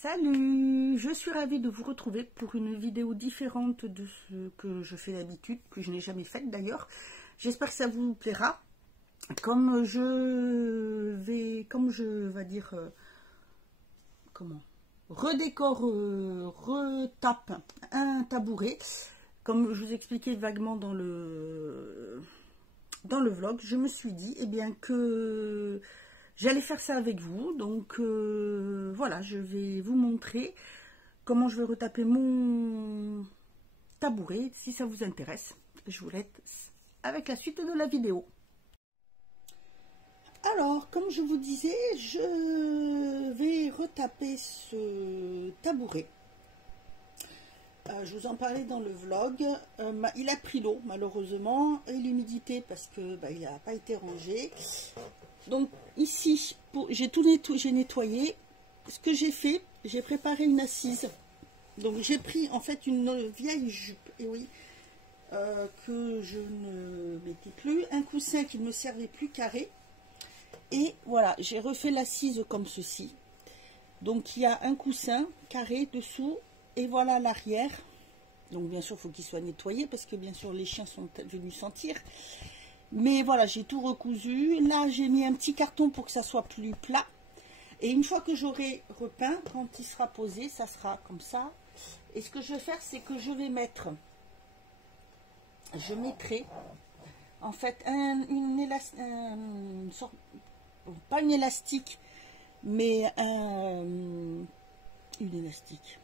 Salut, je suis ravie de vous retrouver pour une vidéo différente de ce que je fais d'habitude, que je n'ai jamais faite d'ailleurs. J'espère que ça vous plaira. Comme je vais dire, redécore, retape un tabouret, comme je vous expliquais vaguement dans le vlog, je me suis dit que j'allais faire ça avec vous. Donc voilà, je vais vous montrer comment je vais retaper mon tabouret. Si ça vous intéresse, je vous laisse avec la suite de la vidéo. Alors, comme je vous disais, je vais retaper ce tabouret. Je vous en parlais dans le vlog. Il a pris l'eau malheureusement et l'humidité parce que il n'a pas été rangé. Donc ici, j'ai nettoyé. Ce que j'ai fait, j'ai préparé une assise. Donc j'ai pris en fait une vieille jupe, et oui, que je ne mettais plus, un coussin qui ne me servait plus carré. Et voilà, j'ai refait l'assise comme ceci. Donc il y a un coussin carré dessous et voilà l'arrière. Donc bien sûr il faut qu'il soit nettoyé parce que bien sûr les chiens sont venus sentir. Mais voilà, j'ai tout recousu. Là j'ai mis un petit carton pour que ça soit plus plat. Et une fois que j'aurai repeint, quand il sera posé, ça sera comme ça. Et ce que je vais faire, c'est que je mettrai en fait une sorte, pas une élastique, mais un élastique,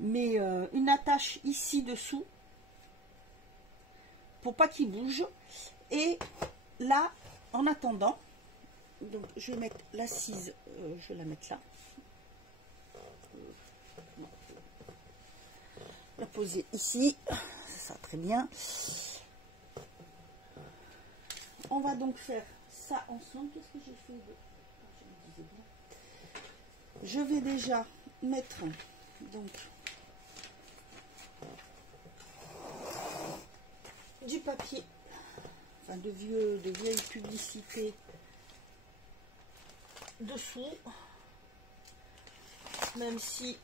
mais une attache ici dessous pour pas qu'il bouge. Et là, en attendant, donc je vais mettre l'assise, je vais la mettre là, la poser ici, ça très bien. On va donc faire ça ensemble. Qu'est-ce que j'ai fait je vais déjà mettre donc du papier, enfin de vieilles publicités dessous, même si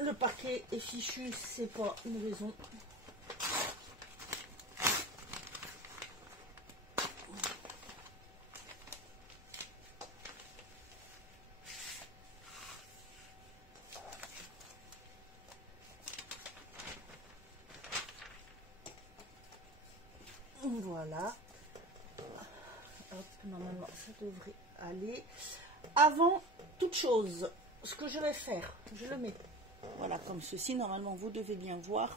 le paquet est fichu, c'est pas une raison. Voilà. Hop, normalement ça devrait aller. Avant toute chose, ce que je vais faire, je le mets voilà comme ceci. Normalement vous devez bien voir.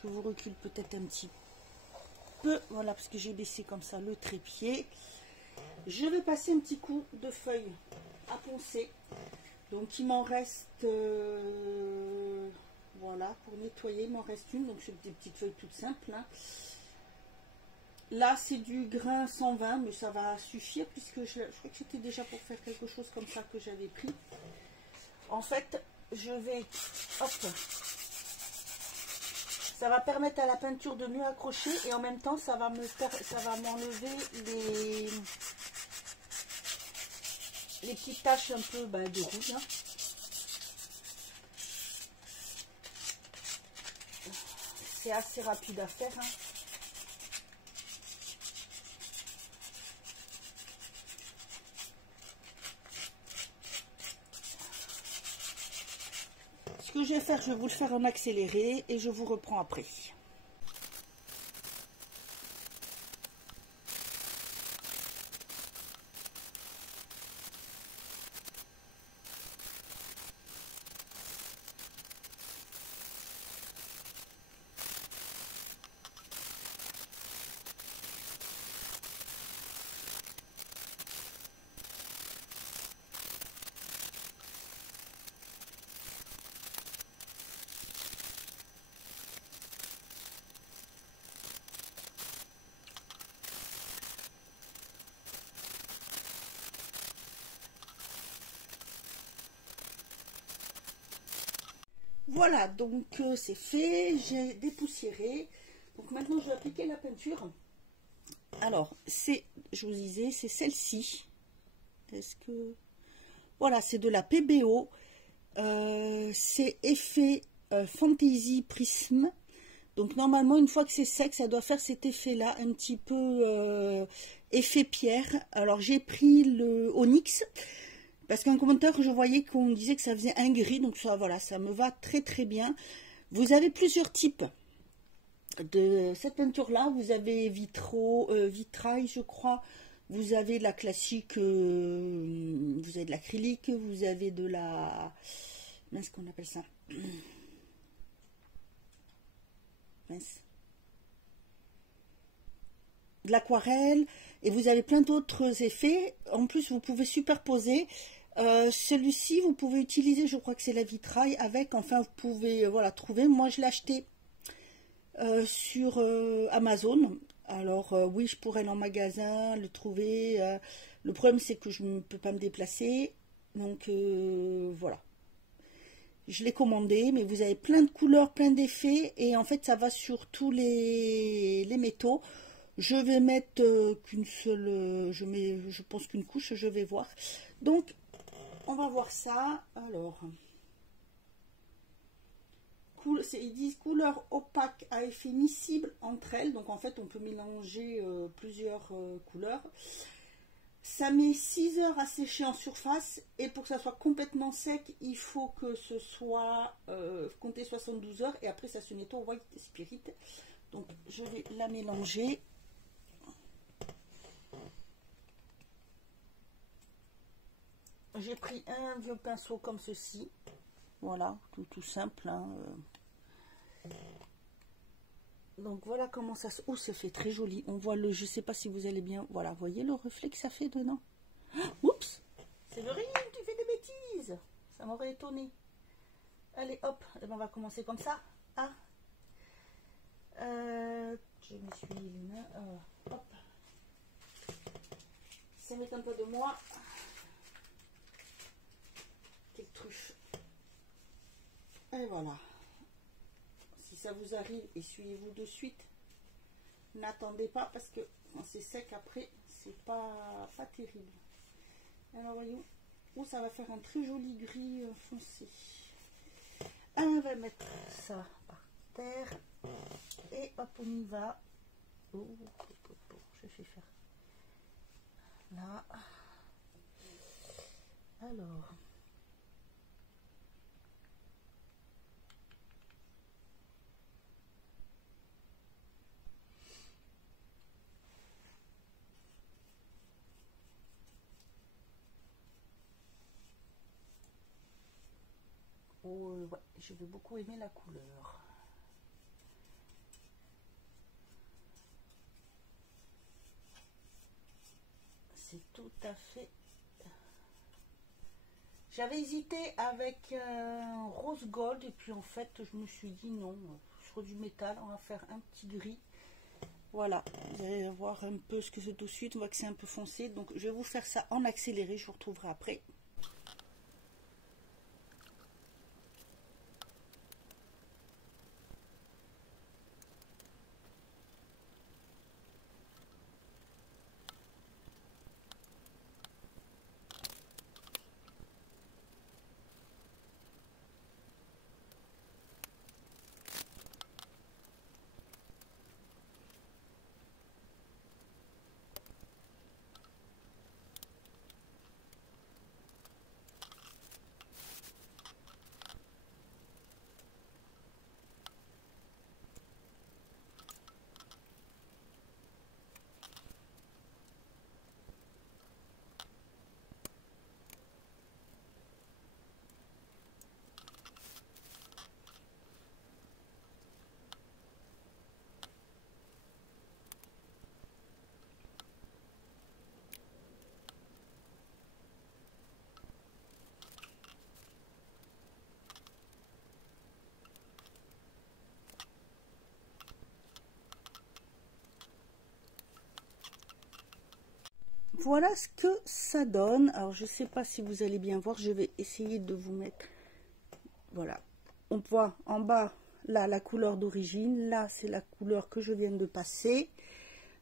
Je vous recule peut-être un petit peu, voilà, parce que j'ai baissé comme ça le trépied. Je vais passer un petit coup de feuille à poncer. Donc il m'en reste voilà, pour nettoyer il m'en reste une. Donc c'est des petites feuilles toutes simples, hein. Là, c'est du grain 120, mais ça va suffire puisque je crois que c'était déjà pour faire quelque chose comme ça que j'avais pris. En fait, je vais... Hop. Ça va permettre à la peinture de mieux accrocher et en même temps, ça va m'enlever les petites taches un peu de rouge, hein. C'est assez rapide à faire, hein. Ce que je vais faire, je vais vous le faire en accéléré et je vous reprends après. Voilà, donc c'est fait, j'ai dépoussiéré. Donc maintenant je vais appliquer la peinture. Alors, je vous disais, c'est celle-ci. Est-ce que... Voilà, c'est de la PBO. C'est effet Fantasy Prism. Donc normalement, une fois que c'est sec, ça doit faire cet effet-là, un petit peu effet pierre. Alors j'ai pris le Onyx, parce qu'un commentaire que je voyais qu'on disait que ça faisait un gris, donc ça, voilà, ça me va très très bien. Vous avez plusieurs types de cette peinture-là. Vous avez vitrail, je crois. Vous avez de la classique, vous avez de l'acrylique, vous avez de la... Mince, qu'on appelle ça, de l'aquarelle, et vous avez plein d'autres effets. En plus, vous pouvez superposer. Celui-ci, vous pouvez utiliser, je crois que c'est la vitrail avec, enfin, vous pouvez voilà, trouver. Moi, je l'ai acheté sur Amazon. Alors, oui, je pourrais aller en magasin, le trouver. Le problème, c'est que je ne peux pas me déplacer. Donc, voilà. Je l'ai commandé, mais vous avez plein de couleurs, plein d'effets, et en fait ça va sur tous les métaux. Je vais mettre qu'une seule, je pense qu'une couche, je vais voir. Donc on va voir ça. Alors, ils disent couleur opaque à effet miscible entre elles, donc en fait on peut mélanger plusieurs couleurs. Ça met 6 heures à sécher en surface, et pour que ça soit complètement sec, il faut que ce soit compter 72 heures, et après ça se nettoie au white spirit. Donc je vais la mélanger. J'ai pris un vieux pinceau comme ceci, voilà, tout simple, hein. Donc voilà comment ça se... Oh, ça fait très joli. On voit le... Je sais pas si vous allez bien... Voilà, vous voyez le reflet que ça fait dedans. Oups, Séverine, tu fais des bêtises. Ça m'aurait étonné. Allez, hop, et ben on va commencer comme ça. Ah. Je m'essuie les mains. Hop. Ça m'étonne pas de moi. Quelle truffe. Et voilà. Si ça vous arrive, essuyez-vous de suite. N'attendez pas, parce que quand c'est sec après, c'est pas terrible. Alors voyons. Oh, ça va faire un très joli gris foncé. On va mettre ça par terre. Et hop, on y va. Oh, je vais faire là. Alors. Oh, ouais, je vais beaucoup aimer la couleur. C'est tout à fait... J'avais hésité avec rose gold, et puis en fait je me suis dit non, sur du métal on va faire un petit gris. Voilà, vous allez voir un peu ce que c'est tout de suite. On voit que c'est un peu foncé, donc je vais vous faire ça en accéléré, je vous retrouverai après. Voilà ce que ça donne. Alors je sais pas si vous allez bien voir, je vais essayer de vous mettre, voilà, on voit en bas là la couleur d'origine, là c'est la couleur que je viens de passer.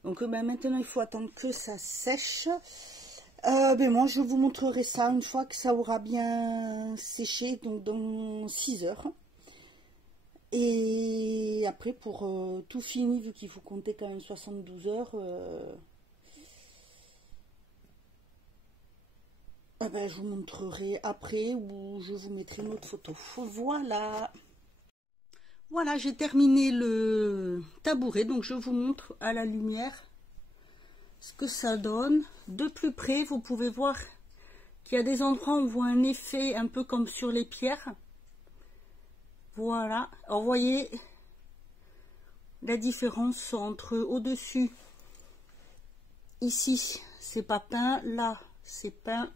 Donc ben, maintenant il faut attendre que ça sèche. Ben moi, je vous montrerai ça une fois que ça aura bien séché, donc dans 6 heures. Et après, pour tout fini, vu qu'il faut compter quand même 72 heures, ben, je vous montrerai après ou je vous mettrai une autre photo. Voilà. Voilà, j'ai terminé le tabouret, donc je vous montre à la lumière ce que ça donne. De plus près, vous pouvez voir qu'il y a des endroits où on voit un effet un peu comme sur les pierres. Voilà, alors vous voyez la différence entre au-dessus, ici c'est pas peint, là c'est peint.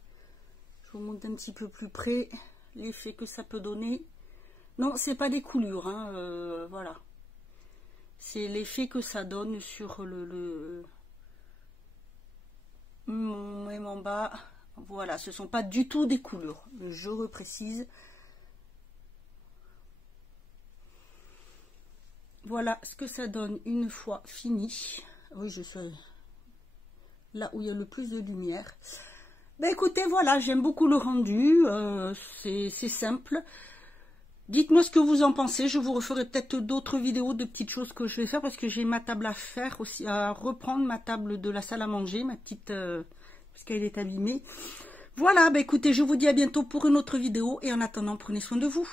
Je vous montre un petit peu plus près l'effet que ça peut donner. Non, c'est pas des coulures, hein, voilà. C'est l'effet que ça donne sur même en bas. Voilà, ce sont pas du tout des coulures, je reprécise. Voilà ce que ça donne une fois fini. Oui, je suis là où il y a le plus de lumière. Ben écoutez, voilà, j'aime beaucoup le rendu. C'est simple. Dites-moi ce que vous en pensez. Je vous referai peut-être d'autres vidéos de petites choses que je vais faire parce que j'ai ma table à faire aussi, à reprendre ma table de la salle à manger, ma petite, parce qu'elle est abîmée. Voilà, ben écoutez, je vous dis à bientôt pour une autre vidéo et en attendant, prenez soin de vous.